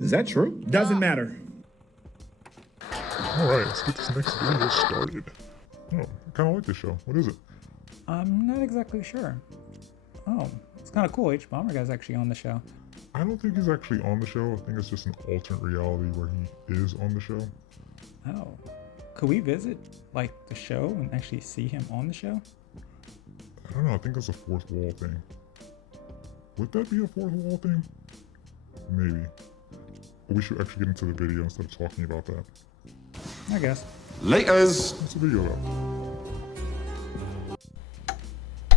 Is that true? Doesn't matter. Alright, let's get this next video started. Oh, I kinda like this show. What is it? I'm not exactly sure. Oh, it's kind of cool. HBomberguy's actually on the show. I don't think he's actually on the show. I think it's just an alternate reality where he is on the show. Oh. Could we visit, like, the show and actually see him on the show? I don't know, I think that's a fourth wall thing. Would that be a fourth wall thing? Maybe. But we should actually get into the video instead of talking about that. I guess. Laters! What's the video about?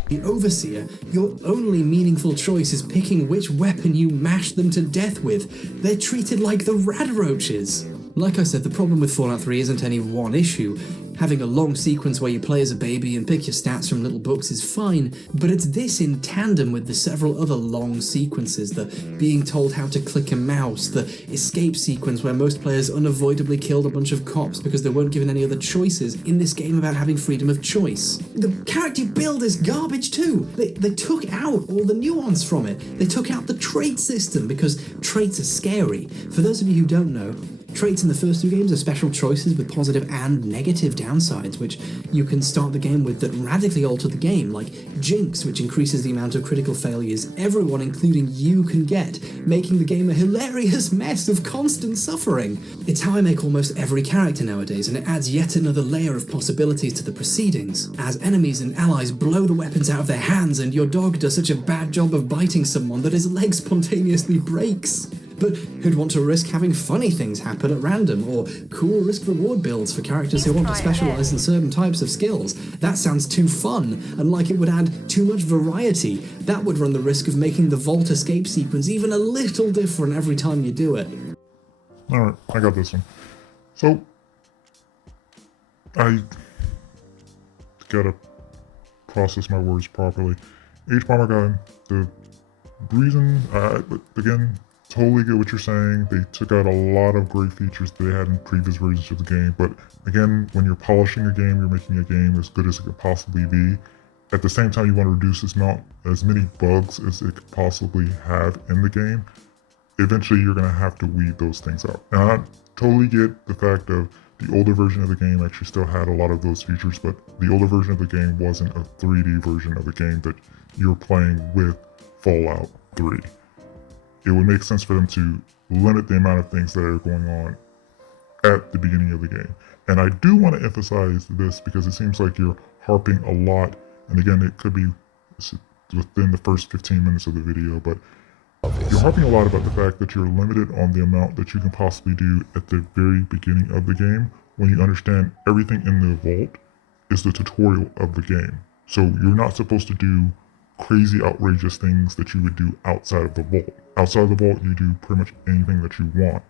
The Overseer, your only meaningful choice is picking which weapon you mash them to death with. They're treated like the radroaches. Like I said, the problem with Fallout 3 isn't any one issue. Having a long sequence where you play as a baby and pick your stats from little books is fine, but it's this in tandem with the several other long sequences, the being told how to click a mouse, the escape sequence where most players unavoidably killed a bunch of cops because they weren't given any other choices in this game about having freedom of choice. The character build is garbage too. They took out all the nuance from it. They took out the trait system because traits are scary. For those of you who don't know, traits in the first two games are special choices with positive and negative downsides, which you can start the game with that radically alter the game, like Jinx, which increases the amount of critical failures everyone, including you, can get, making the game a hilarious mess of constant suffering. It's how I make almost every character nowadays, and it adds yet another layer of possibilities to the proceedings, as enemies and allies blow the weapons out of their hands and your dog does such a bad job of biting someone that his leg spontaneously breaks. But who'd want to risk having funny things happen at random, or cool risk-reward builds for characters who want to specialize in certain types of skills? That sounds too fun, and like it would add too much variety. That would run the risk of making the vault escape sequence even a little different every time you do it. Alright, I got this one. So, I gotta process my words properly. HBomberguy, the reason, again, totally get what you're saying. They took out a lot of great features that they had in previous versions of the game, but again, when you're polishing a game, you're making a game as good as it could possibly be. At the same time, you want to reduce as many bugs as it could possibly have in the game. Eventually, you're going to have to weed those things out. And I totally get the fact of the older version of the game actually still had a lot of those features, but the older version of the game wasn't a 3D version of the game that you're playing with Fallout 3. It would make sense for them to limit the amount of things that are going on at the beginning of the game. And I do want to emphasize this because it seems like you're harping a lot, and again, it could be within the first 15 minutes of the video, but you're harping a lot about the fact that you're limited on the amount that you can possibly do at the very beginning of the game, when you understand everything in the vault is the tutorial of the game. So you're not supposed to do crazy, outrageous things that you would do outside of the vault. Outside of the vault, you do pretty much anything that you want.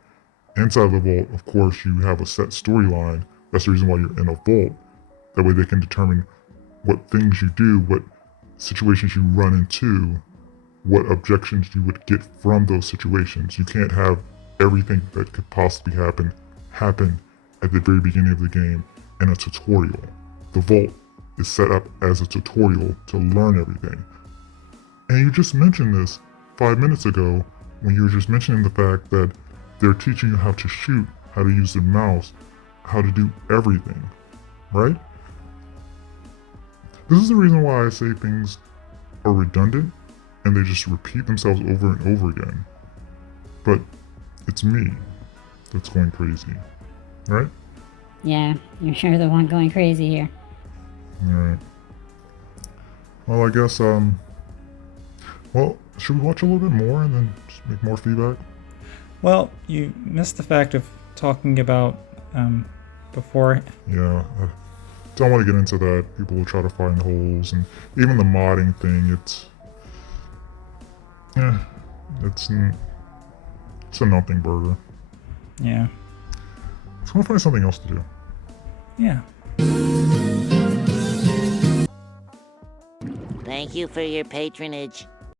Inside of the vault, of course, you have a set storyline. That's the reason why you're in a vault. That way they can determine what things you do, what situations you run into, what objections you would get from those situations. You can't have everything that could possibly happen at the very beginning of the game in a tutorial. The vault is set up as a tutorial to learn everything. And you just mentioned this 5 minutes ago when you were just mentioning the fact that they're teaching you how to shoot, how to use the mouse, how to do everything, right? This is the reason why I say things are redundant and they just repeat themselves over and over again. But it's me that's going crazy, right? Yeah, you're the one going crazy here. Alright. Well, I guess, well, should we watch a little bit more and then just make more feedback? Well, you missed the fact of talking about before. Yeah, I don't want to get into that. People will try to find holes, and even the modding thing, it's a nothing burger. Yeah. So we'll find something else to do. Yeah. Thank you for your patronage.